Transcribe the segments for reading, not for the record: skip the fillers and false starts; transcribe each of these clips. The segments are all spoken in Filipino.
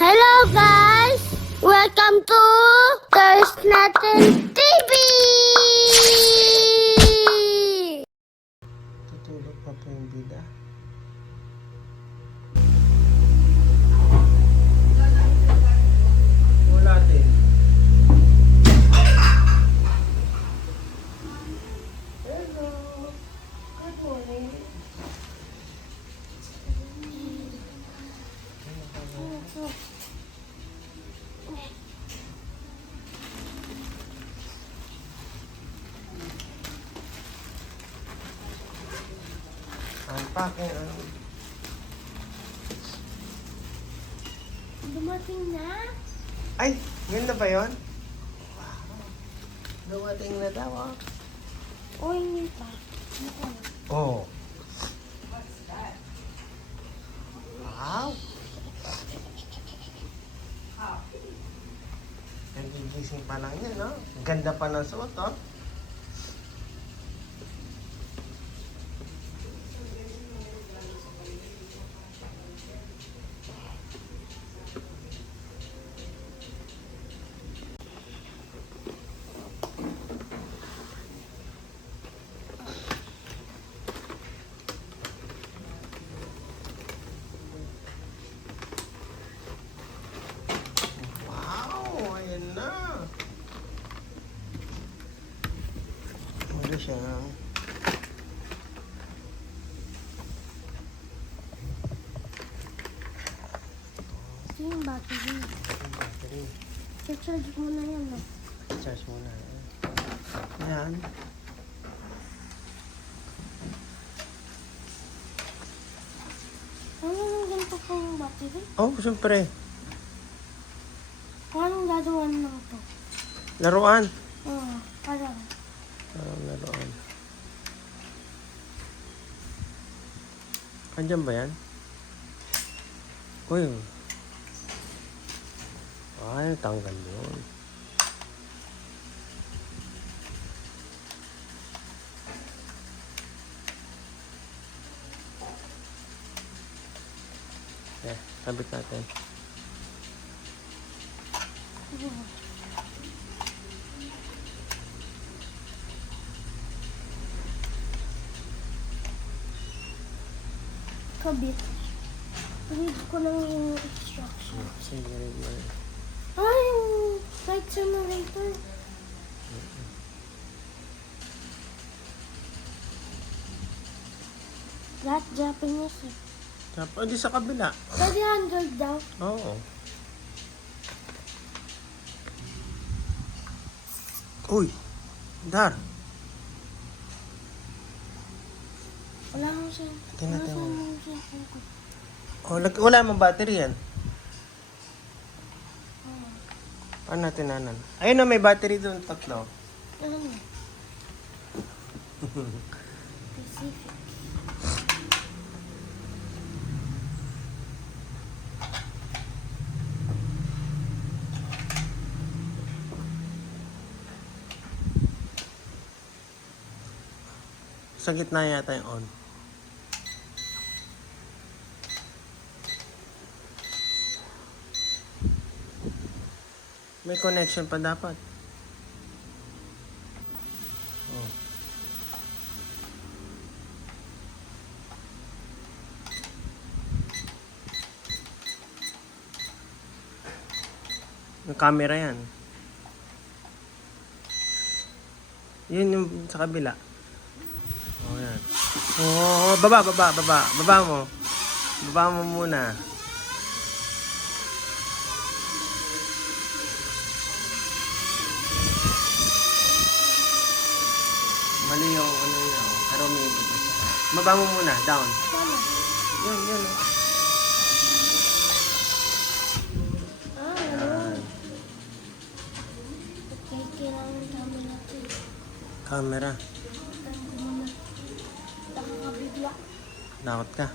Hello guys! Welcome to Thirst Natin TV! Tutulog pa po yung bida. Wala din. Hello. Good morning. Unpacking. Dumating na? Ay, yun na ba yun? Wow. Dumating na daw ah. O hindi pa. Oh. Wow. Nagigising pa lang yan, no? Ganda pa ng suot, oh. Wow, ayan na. Ano siya? Ito yung battery. Yung battery. I-charge mo na yan, no? Charge muna. Ayan. Ano yung ganito po yung battery? Oh, siyempre. Kung anong gagawin lang ito? Laruan. Oo, parang. Laruan. Andyan ba yan? Uy. Ay, tanggal yun. Sabit natin. Kabit. Read ko lang yung instruction. Sige, read mo. Ay, yung flight simulator. Lahat Japanese eh. Tapos, di sa kabila. 300 daw. Oo. Uy, Dar. Wala mo siya. Tingnan, Wala tingnan. mo siya. Oh, wala mong battery yan. Paano natin nanan? Ayun na, may battery doon, tatlo. Ano? Pacific. Sa gitna yata yung on. May connection pa dapat. Oh. Yung camera yan. Yun yung sa kabila. Oh, yan. Oh, baba. Baba mo. Baba mo muna. Mali yung ano niya. Oh. Pero may ito. Baba mo muna. Down. Sana. Yun. Oh. Ano? Okay, kailangan namin natin. Camera. Nakakabigla. Nakot ka.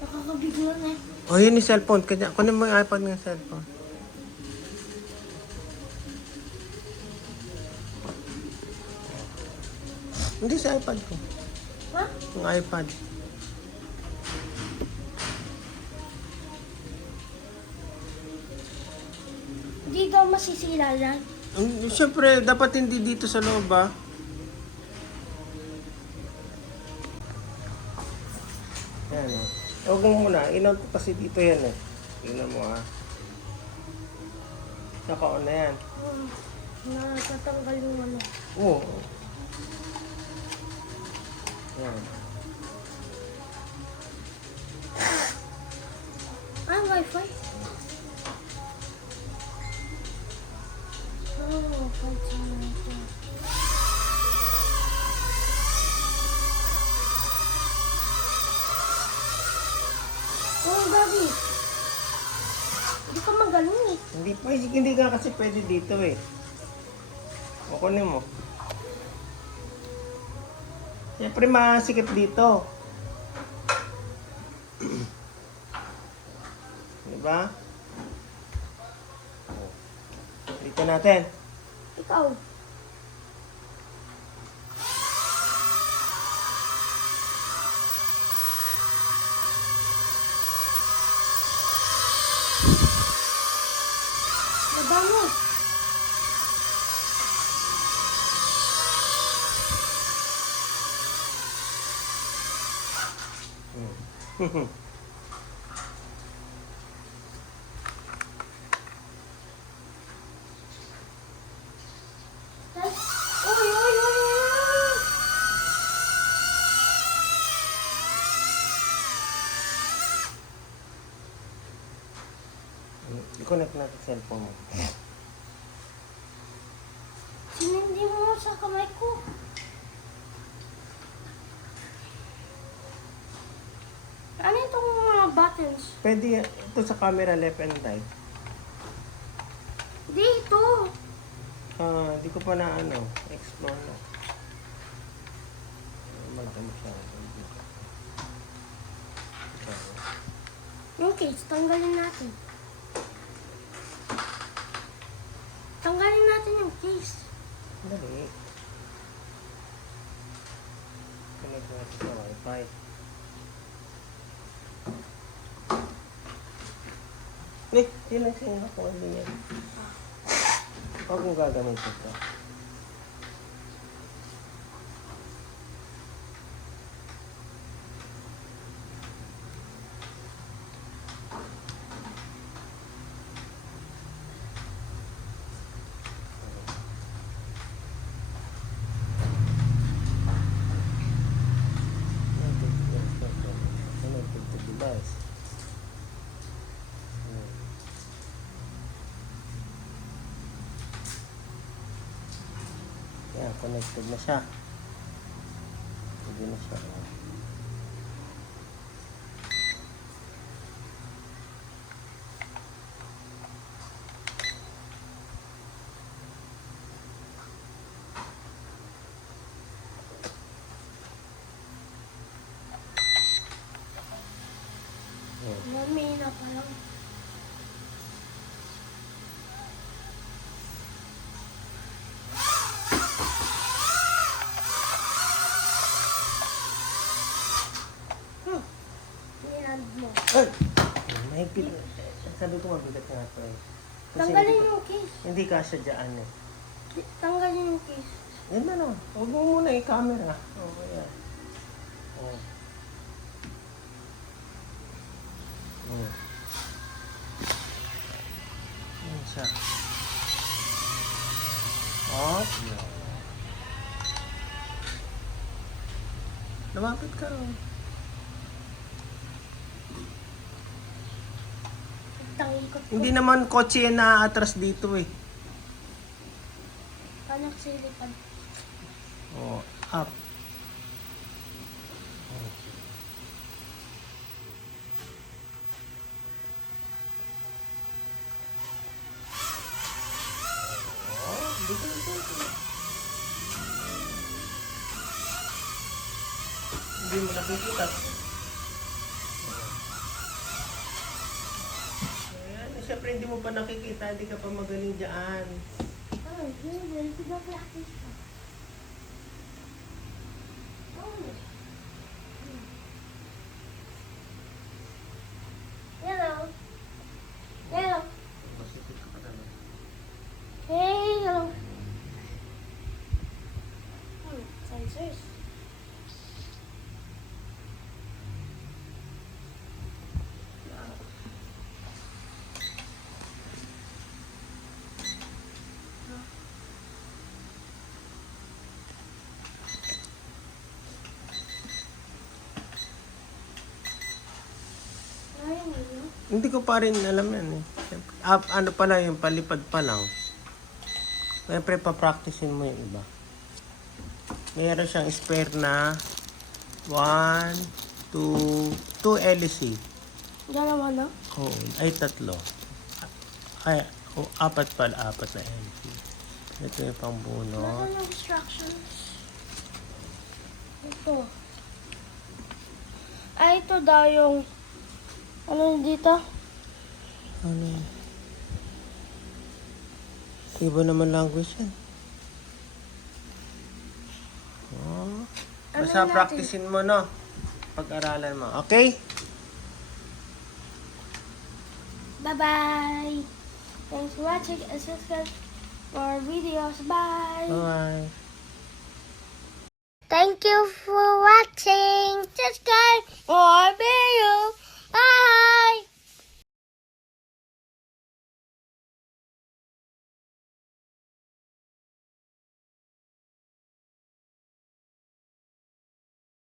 Nakakabigla na. Oh, yun yung cellphone. Kunin mo yung iPad ng cellphone. Hindi sa iPad ko. Ha? Yung iPad. Hindi daw masisila yan. Siyempre, dapat hindi dito sa loob, ah. Yan, oh. Huwag mo muna. Inaw ko kasi dito yan, eh. Tingnan mo, ah. Naka-on na yan. Natatanggal yung ano. Oo. Yan. Ah, wifi? Oh, wifi na ito. Oh, Daddy. Hindi ka magaling eh. Hindi ka kasi pwede dito, eh. O, kunin mo. Siyempre, masikip dito. Diba? Dito natin. Ikaw. Mabango. Ay, oy, oy, oy, oy. I-connect natin cellphone mo. Sinindi mo sa kamay ko. Ano itong mga buttons? Pwede ito sa camera left and right. Dito. Di ko pa na explore na. Malaki mo siya. Yung case, tanggalin natin. Tanggalin natin yung case. Dali. Connect natin sa wifi. Yun ang siya ako. Ano yan? Huwag mong gagamitin ito. Connected to device. Yan, connected na siya. Pwede na siya. Mamina pa lang. Niland mo. Ay! Mahigpit. Sabi ko mabigat nga ito eh. Kasi Tanggalin hindi, yung case. hindi kasya dyan eh. Tanggalin yung case. Yan na no. Huwag mo muna i-camera. Oo, yan. Oo. Yan siya. Oh. Lumapit ka rin. Tangikot ko. Hindi naman kotse yan na-atras dito eh. Panak silipan. Oh, up. Oh. Oh, dito. Hindi mo nakikita. Ayan, siyempre hindi mo pa nakikita, hindi ka pa magaling dyan. Ay, hindi. Pinag-practice pa. Hello. Hello. Masipit ka pa talaga. Hindi ko pa rin alam yan eh. Ano pala yung palipad pa lang. Siyempre, pa-practicein mo yung iba. Meron siyang spare na 1, 2 LC. Dalawa na? Oo, ay 3. Ay, apat na LC. Ito yung pang bunot. Nasaan yung instructions? Ito. Ay, ito daw yung... Ano yung dito? Ano yun? Iba naman language yan. Oh. Basta natin? practicein mo, no? Pag-aralan mo. Okay? Bye-bye! Thanks for watching and subscribe for our videos. Bye! Bye. Thank you for watching. Subscribe for our videos. Bye!